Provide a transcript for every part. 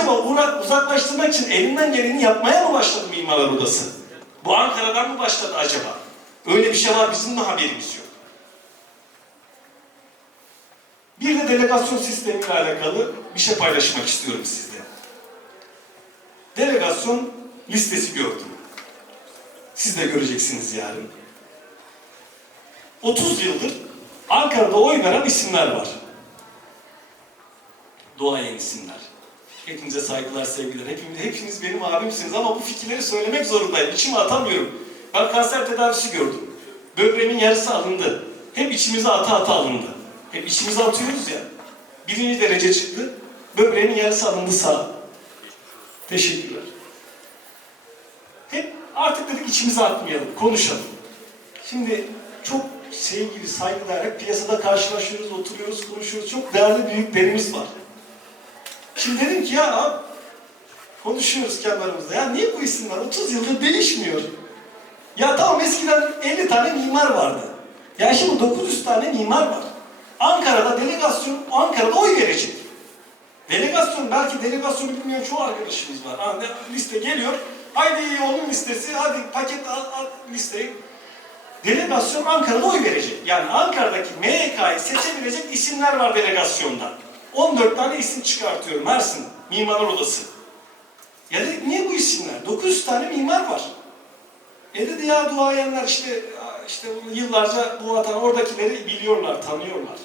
acaba uzaklaştırmak için elinden geleni yapmaya mı başladı Mimarlar Odası? Bu Ankara'dan mı başladı acaba? Öyle bir şey var bizim de haberimiz yok. Bir de delegasyon sistemiyle alakalı bir şey paylaşmak istiyorum sizle. Delegasyon listesi gördüm. Siz de göreceksiniz yarın. 30 yıldır Ankara'da oy veren isimler var. Doğayan isimler. Hepinize saygılar, sevgiler. Hepiniz, hepiniz benim abimsiniz ama bu fikirleri söylemek zorundayım. İçime atamıyorum. Ben kanser tedavisi gördüm. Böbreğimin yarısı alındı. Hep içimize ata ata alındı. Hep içimize atıyoruz ya. Birinci derece çıktı. Böbreğimin yarısı alındı sağ. Teşekkürler. Hep artık dedik içimize atmayalım, konuşalım. Şimdi çok sevgili, saygıdeğer hep piyasada karşılaşıyoruz, oturuyoruz, konuşuyoruz. Çok değerli büyüklerimiz var. Şimdi dedim ki ya abi, konuşuyoruz kendi aramızda. Ya niye bu isimler 30 yıldır değişmiyor? Ya tamam eskiden 50 tane mimar vardı. Ya şimdi 900 tane mimar var. Ankara'da delegasyon Ankara'da oy verecek. Delegasyon belki delegasyonu bilmeyen çoğu arkadaşımız var. Ha, ne- liste geliyor. Haydi onun listesi, hadi paket al, al listeyi. Delegasyon Ankara'da oy verecek. Yani Ankara'daki MYK'yı seçebilecek isimler var delegasyonda. 14 tane isim çıkartıyorum Mersin Mimarlar Odası. Ya dedik niye bu isimler? 900 tane mimar var. E dedi ya duayenler işte işte yıllarca bu vatan oradakileri biliyorlar, tanıyorlar.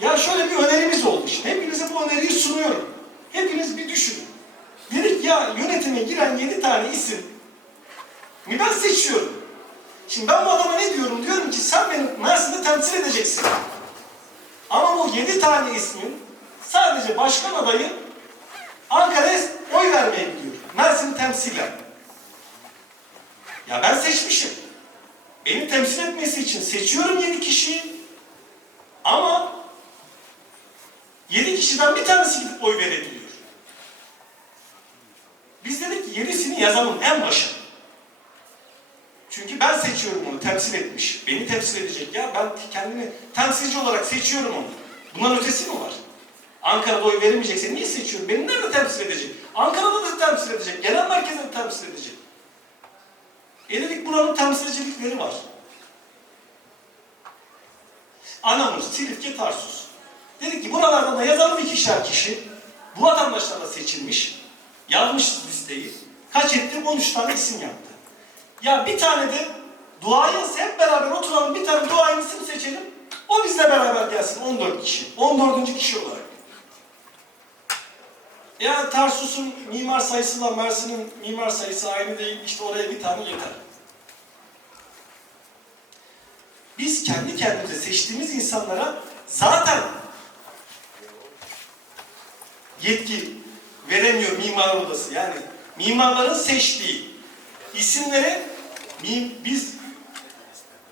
Ya şöyle bir önerimiz oldu işte. Hepinize bu öneriyi sunuyorum. Hepiniz bir düşünün. Dedik ya yönetime giren 7 tane isim mi ben seçiyorum. Şimdi ben bu adama ne diyorum? Diyorum ki sen beni Mersin'de temsil edeceksin. Ama bu 7 tane ismin sadece başkan adayı Ankara'ya oy vermeye gidiyor. Mersin temsilen. Ya ben seçmişim. Beni temsil etmesi için seçiyorum 7 kişiyi. Ama 7 kişiden bir tanesi gidip oy verebiliyor. Biz dedik ki 7'sini yazalım en başa. Çünkü ben seçiyorum onu, temsil etmiş. Beni temsil edecek ya. Ben kendimi temsilci olarak seçiyorum onu. Bundan ötesi mi var? Ankara'da oy verilmeyecekse niye seçiyorum? Beni nerede temsil edecek? Ankara'da da temsil edecek. Genel merkezde de temsil edecek. E dedik buranın temsilcilikleri var. Anamur, Silifke, Tarsus. Dedik ki buralardan da yazalım ikişer kişi. Bu vatandaşlar da seçilmiş. Yazmış listeyi. Kaç etti? 13 tane isim yaptı. Ya bir tane de duayense hep beraber oturalım bir tane duayen isim seçelim. O bizle beraber gelsin 14 kişi. 14. kişi olarak. Ya Tarsus'un mimar sayısıyla Mersin'in mimar sayısı aynı değil. İşte oraya bir tane yeter. Biz kendi kendimize seçtiğimiz insanlara zaten yetki veremiyor mimar odası. Yani mimarların seçtiği isimlere biz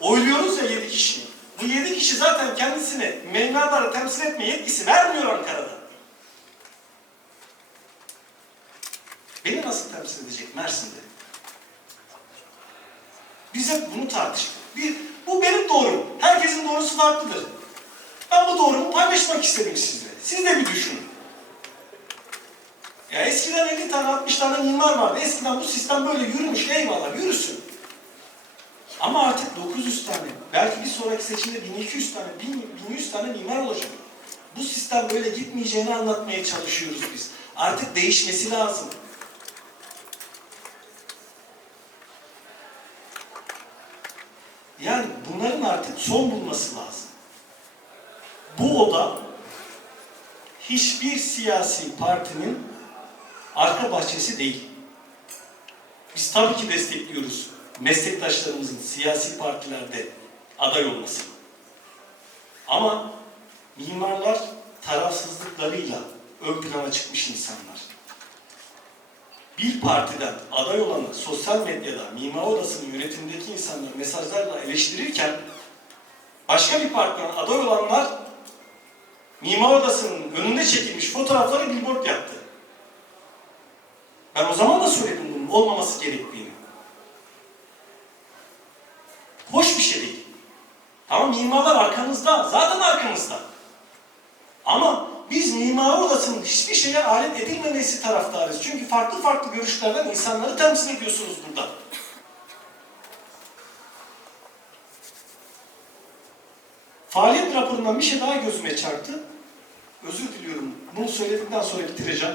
oyluyoruz ya yedi kişi. Bu yedi kişi zaten kendisine mimarları temsil etme yetkisi vermiyor Ankara'da. Beni nasıl temsil edecek Mersin'de? Biz hep bunu tartıştık. Bir, bu benim doğrum. Herkesin doğrusu farklıdır. Ben bu doğrumu paylaşmak istedim sizle. Siz de bir düşünün. Ya eskiden 50 tane 60 tane mimar vardı. Eskiden bu sistem böyle yürümüş. Eyvallah yürüsün. Ama artık 900 tane, belki bir sonraki seçimde 1200 tane, 1000, 1100 tane mimar olacak. Bu sistem böyle gitmeyeceğini anlatmaya çalışıyoruz biz. Artık değişmesi lazım. Yani bunların artık son bulması lazım. Bu oda hiçbir siyasi partinin arka bahçesi değil. Biz tabii ki destekliyoruz meslektaşlarımızın siyasi partilerde aday olmasını. Ama mimarlar tarafsızlıklarıyla ön plana çıkmış insanlar. Bir partiden aday olanı sosyal medyada mimar odasının yönetimindeki insanlar mesajlarla eleştirirken başka bir partiden aday olanlar mimar odasının önünde çekilmiş fotoğrafları billboard yaptı. Ben o zaman da söyledim bunun olmaması gerektiğini. Hoş bir şey değil. Tamam mimarlar arkanızda, zaten arkanızda. Ama biz mimar odasının hiçbir şeye alet edilmemesi taraftarıyız. Çünkü farklı farklı görüşlerden insanları temsil ediyorsunuz burada. Faaliyet raporundan bir şey daha gözüme çarptı. Özür diliyorum. Bunu söyledikten sonra bitireceğim.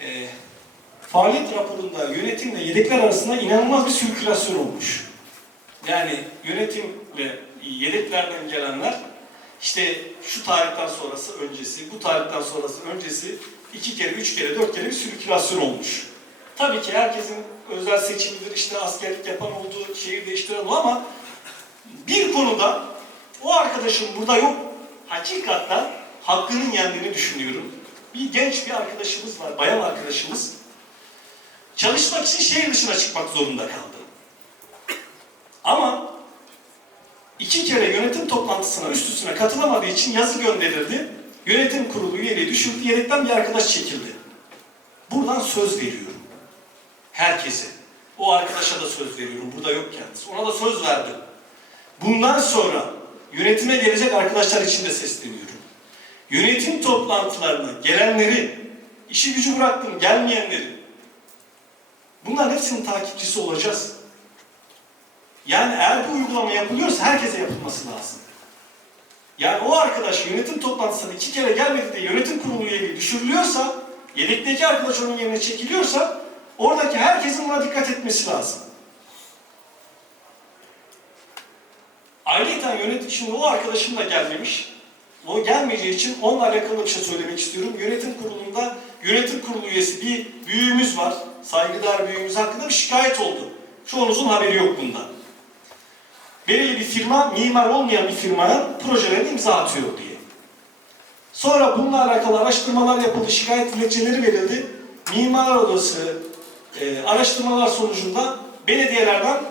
Ee, faaliyet raporunda yönetimle yedekler arasında inanılmaz bir sirkülasyon olmuş. Yani yönetimle yedeklerden gelenler işte şu tarihten sonrası öncesi, bu tarihten sonrası öncesi iki kere, üç kere, dört kere bir sirkülasyon olmuş. Tabii ki herkesin özel seçimidir, işte askerlik yapan olduğu şehir değiştiren o ama bir konuda o arkadaşın burada yok. Hakikaten hakkının yendiğini düşünüyorum. Bir genç bir arkadaşımız var, bayan arkadaşımız. Çalışmak için şehir dışına çıkmak zorunda kaldı. Ama iki kere yönetim toplantısına üst üstüne katılamadığı için yazı gönderildi. Yönetim kurulu üyeliği düşürdü, yedekten bir arkadaş çekildi. Buradan söz veriyorum. Herkese. O arkadaşa da söz veriyorum. Burada yok kendisi. Ona da söz verdim. Bundan sonra yönetime gelecek arkadaşlar için de sesleniyorum. Yönetim toplantılarına gelenleri, işi gücü bıraktım gelmeyenleri, bunların hepsinin takipçisi olacağız. Yani eğer bu uygulama yapılıyorsa herkese yapılması lazım. Yani o arkadaş yönetim toplantısına iki kere gelmedi diye yönetim kurulu üyeliği düşürülüyorsa, yedekteki arkadaş onun yerine çekiliyorsa, oradaki herkesin buna dikkat etmesi lazım. Ayrıca yönetim, şimdi o arkadaşım da gelmemiş. O gelmeyeceği için onunla alakalı bir şey söylemek istiyorum. Yönetim kurulunda yönetim kurulu üyesi bir büyüğümüz var. Saygıdeğer büyüğümüz hakkında bir şikayet oldu. Çoğunuzun haberi yok bundan. Belirli bir firma, mimar olmayan bir firmaya projelerini imza atıyor diye. Sonra bununla alakalı araştırmalar yapıldı, şikayet dilekçeleri verildi. Mimar Odası e, araştırmalar sonucunda belediyelerden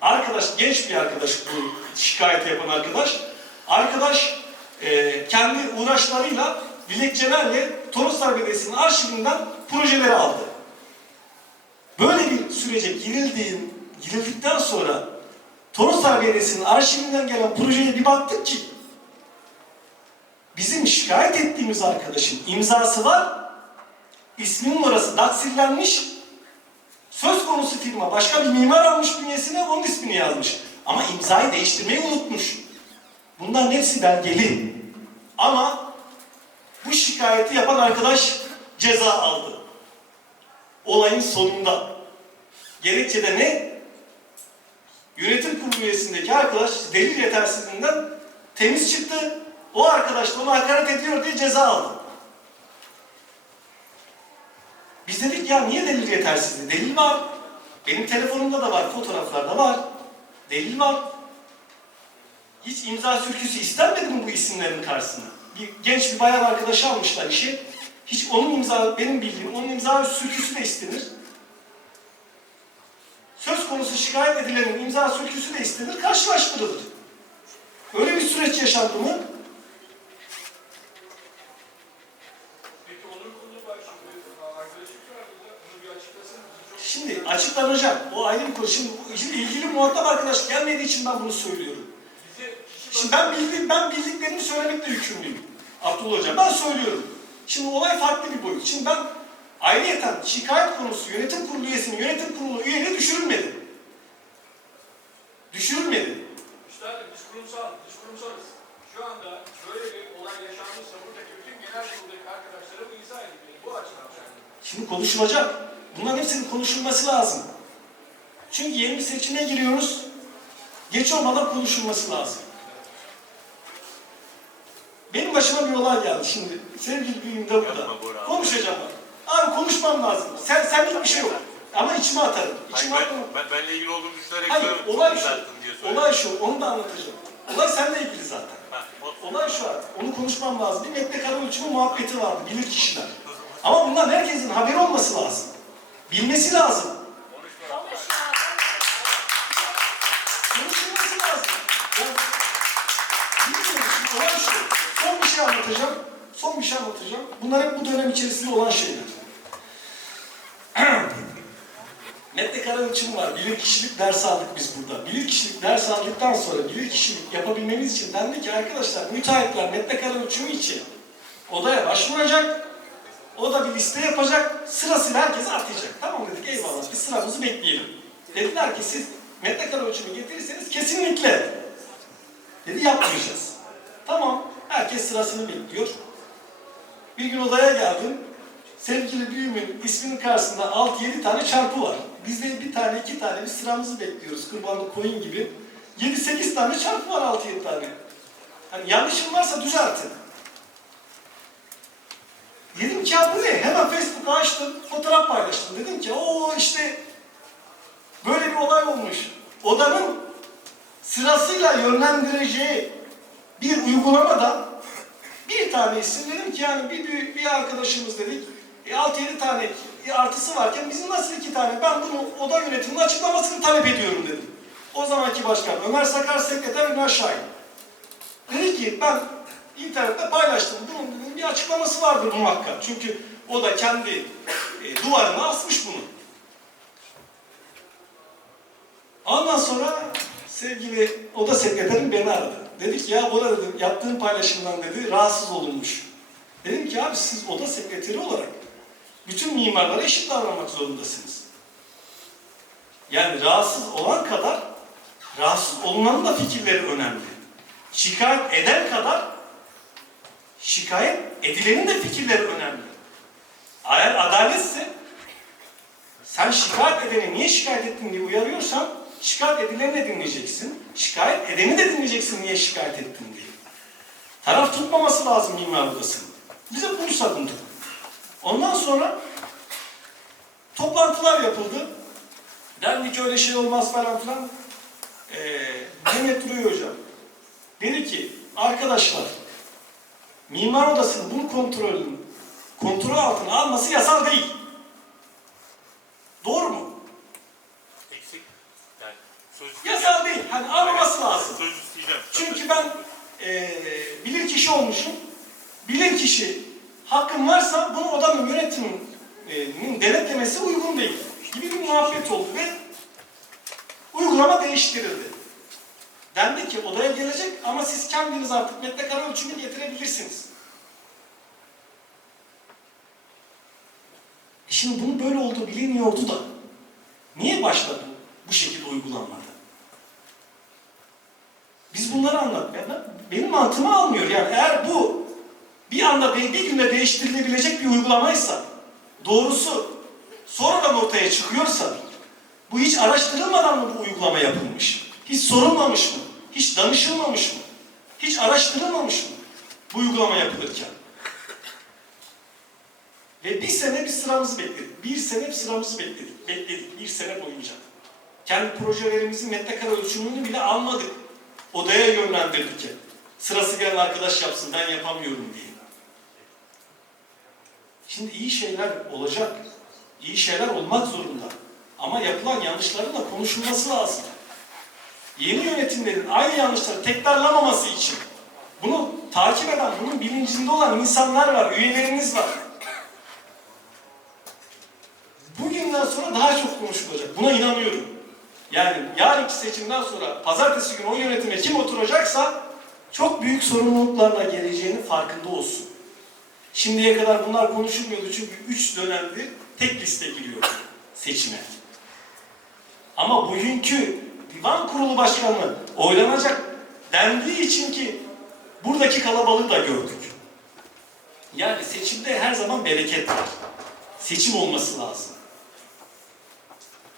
arkadaş, genç bir arkadaş bu şikayeti yapan arkadaş. Arkadaş e, kendi uğraşlarıyla, dilekçelerle Toroslar Belediyesi'nin arşivinden projeleri aldı. Böyle bir sürece girildiğin, girildikten sonra Toroslar Belediyesi'nin arşivinden gelen projeye bir baktık ki bizim şikayet ettiğimiz arkadaşın imzası var, ismin numarası daksillenmiş, söz konusu firma başka bir mimar almış bünyesine onun ismini yazmış. Ama imzayı değiştirmeyi unutmuş. Bunların hepsi belgeli. Ama bu şikayeti yapan arkadaş ceza aldı. Olayın sonunda. Gerekçede ne? Yönetim kurulu üyesindeki arkadaş delil yetersizliğinden temiz çıktı. O arkadaş da ona hakaret ediyor diye ceza aldı. Biz dedik ya niye delil yetersizliği? Delil var. Benim telefonumda da var, fotoğraflarda var. Delil var. Hiç imza sürküsü istenmedi mi bu isimlerin karşısına? Bir genç bir bayan arkadaşı almışlar işi. Hiç onun imza, benim bildiğim onun imza sürküsü de istenir. Söz konusu şikayet edilenin imza sürküsü de istenir, karşılaştırılır. Öyle bir süreç yaşandı mı? Şimdi açıklanacak. O ayrı bir konu. Şimdi ilgili muhatap arkadaş gelmediği için ben bunu söylüyorum. Şimdi ben bildiğim, ben bildiklerimi söylemekle yükümlüyüm. Abdullah Hocam ben söylüyorum. Şimdi olay farklı bir boyut. Şimdi ben ayrıyeten şikayet konusu yönetim kurulu üyesinin yönetim kurulu üyeliği düşürülmedi. Düşürülmedi. Üstadım biz kurumsal, biz kurumsalız. Şu anda böyle bir olay yaşanmışsa buradaki bütün genel kuruldaki arkadaşlara bu izah edilmeli. Bu açıdan. Şimdi konuşulacak. Bunların hepsinin konuşulması lazım. Çünkü yeni bir seçime giriyoruz. Geç olmadan konuşulması lazım. Benim başıma bir olay geldi şimdi. Sevgili büyüğüm de burada. Konuşacağım ben. Abi konuşmam lazım. Sen senlik bir şey yok. Ama içime atarım. Hayır, İçime ben, atarım. ben, benle ilgili olduğunu düşünerek Hayır, söylüyorum. olay Çok şu. düzelttin diye söylüyorum. Olay şu. Onu da anlatacağım. Olay seninle ilgili zaten. Ha, o- Olay şu artık. Onu konuşmam lazım. Bir metrekare ölçümü muhabbeti vardı. Bilir kişiler. Ama bundan herkesin haberi olması lazım. Bilmesi lazım. Konuşulması lazım. Yani, bilmiyorum şimdi olay şu. Son bir şey anlatacağım. Son bir şey anlatacağım. Bunlar hep bu dönem içerisinde olan şeyler. Ölçümü var. Bilir kişilik ders aldık biz burada. Bilir kişilik ders aldıktan sonra bilir kişilik yapabilmemiz için dendi ki arkadaşlar müteahhitler metrekare ölçümü için Odaya başvuracak. O da bir liste yapacak. Sırasıyla herkese atayacak. Tamam dedik eyvallah biz sıramızı bekleyelim. Dediler ki siz metrekare ölçümü getirirseniz kesinlikle. Dedi yapmayacağız. Tamam herkes sırasını bekliyor. Bir gün odaya geldim. Sevgili büyümün isminin karşısında 6-7 tane çarpı var. Biz bir tane iki tane bir sıramızı bekliyoruz. Kurbanlık koyun gibi. 7-8 tane çarpı var 6-7 tane. Hani yanlışım varsa düzeltin. Dedim ki ya bu ne? Hemen Facebook'u açtım, fotoğraf paylaştım. Dedim ki o işte böyle bir olay olmuş. Odanın sırasıyla yönlendireceği bir uygulamada bir tane isim dedim ki yani bir, bir, bir arkadaşımız dedik e, 6-7 tane artısı varken bizim nasıl iki tane? Ben bunu oda yönetiminin açıklamasını talep ediyorum dedim. O zamanki başkan Ömer Sakar sekreter Ünal Şahin. Dedi ki ben internette paylaştım. Bunun dedim, bir açıklaması vardır muhakkak. Çünkü o da kendi e, duvarına asmış bunu. Ondan sonra sevgili oda sekreterim beni aradı. Dedi ki ya burada dedim yaptığın paylaşımdan dedi rahatsız olunmuş. Dedim ki abi siz oda sekreteri olarak bütün mimarlara eşit davranmak zorundasınız. Yani rahatsız olan kadar rahatsız olunanın da fikirleri önemli. Şikayet eden kadar şikayet edilenin de fikirleri önemli. Eğer adaletse sen şikayet edeni niye şikayet ettin diye uyarıyorsan şikayet edileni de dinleyeceksin. Şikayet edeni de dinleyeceksin niye şikayet ettin diye. Taraf tutmaması lazım mimar odasının. Bize bunu savunduk. Ondan sonra toplantılar yapıldı. Dendi ki öyle şey olmaz falan filan. Ee, Mehmet Duruyor hocam. Dedi ki arkadaşlar mimar odasının bunu kontrolün kontrol altına alması yasal değil. Doğru mu? Eksik. Yani söz Yasal değil. Hani almaması lazım. Söz isteyeceğim. Çünkü ben e, bilir kişi olmuşum. Bilir kişi hakkım varsa bunu odanın yönetiminin denetlemesi uygun değil. Gibi bir muhabbet oldu ve uygulama değiştirildi. Dendi ki odaya gelecek ama siz kendiniz artık metrekare ölçümü getirebilirsiniz. E şimdi bunun böyle olduğu biliniyordu da niye başladı bu şekilde uygulanmadı? Biz bunları anlatmaya, ben- benim mantığımı almıyor. Yani eğer bu bir anda bir, günde değiştirilebilecek bir uygulamaysa, doğrusu sonradan ortaya çıkıyorsa, bu hiç araştırılmadan mı bu uygulama yapılmış? Hiç sorulmamış mı? Hiç danışılmamış mı? Hiç araştırılmamış mı? Bu uygulama yapılırken. Ve bir sene bir sıramızı bekledik. Bir sene bir sıramızı bekledik. Bekledik bir sene boyunca. Kendi projelerimizin metrekare ölçümünü bile almadık. Odaya yönlendirdik hep. Sırası gelen arkadaş yapsın ben yapamıyorum diye. Şimdi iyi şeyler olacak. İyi şeyler olmak zorunda. Ama yapılan yanlışların da konuşulması lazım. Yeni yönetimlerin aynı yanlışları tekrarlamaması için bunu takip eden, bunun bilincinde olan insanlar var, üyeleriniz var. Bugünden sonra daha çok konuşulacak. Buna inanıyorum. Yani yarınki seçimden sonra pazartesi günü o yönetime kim oturacaksa çok büyük sorumluluklarla geleceğinin farkında olsun. Şimdiye kadar bunlar konuşulmuyordu çünkü üç dönemdir tek liste giriyor seçime. Ama bugünkü divan kurulu başkanı oylanacak dendiği için ki buradaki kalabalığı da gördük. Yani seçimde her zaman bereket var. Seçim olması lazım.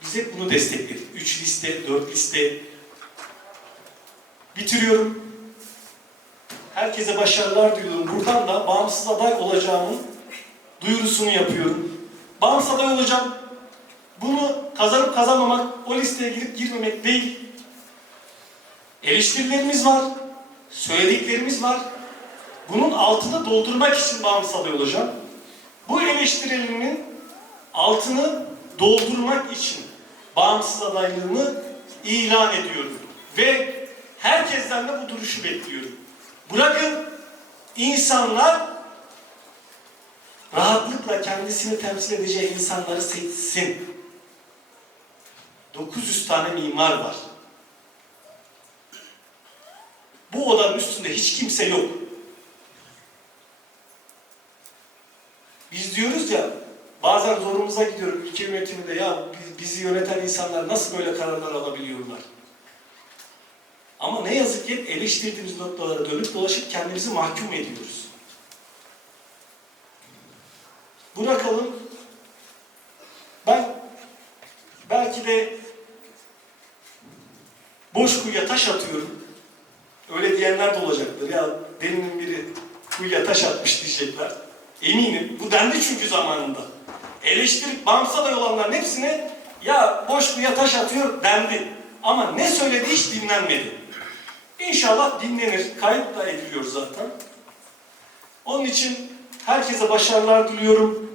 Biz hep bunu destekledik. Üç liste, dört liste. Bitiriyorum. Herkese başarılar diliyorum. Buradan da bağımsız aday olacağımın duyurusunu yapıyorum. Bağımsız aday olacağım. Bunu kazanıp kazanmamak, o listeye girip girmemek değil. Eleştirilerimiz var. Söylediklerimiz var. Bunun altını doldurmak için bağımsız aday olacağım. Bu eleştirilerinin altını doldurmak için bağımsız adaylığımı ilan ediyorum. Ve herkesten de bu duruşu bekliyorum. Bırakın insanlar rahatlıkla kendisini temsil edeceği insanları seçsin. 900 tane mimar var. Bu odanın üstünde hiç kimse yok. Biz diyoruz ya, bazen zorumuza gidiyor ülke yönetiminde ya biz- bizi yöneten insanlar nasıl böyle kararlar alabiliyorlar? Ama ne yazık ki eleştirdiğimiz noktalara dönüp dolaşıp kendimizi mahkum ediyoruz. Bırakalım. Ben belki de boş kuyuya taş atıyorum. Öyle diyenler de olacaktır. Ya delinin biri kuyuya taş atmış diyecekler. Eminim. Bu dendi çünkü zamanında. Eleştirip bağımsız aday olanların hepsine ya boş kuyuya taş atıyor dendi. Ama ne söyledi hiç dinlenmedi. İnşallah dinlenir. Kayıt da ediliyor zaten. Onun için herkese başarılar diliyorum.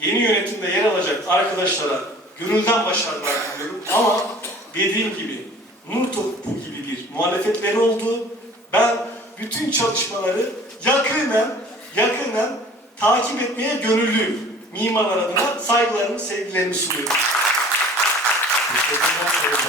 Yeni yönetimde yer alacak arkadaşlara gönülden başarılar diliyorum. Ama dediğim gibi nur topu gibi bir muhalefetleri oldu. Ben bütün çalışmaları yakinen, yakinen takip etmeye gönüllüyüm. Mimarlar adına saygılarımı, sevgilerimi sunuyorum. Teşekkürler.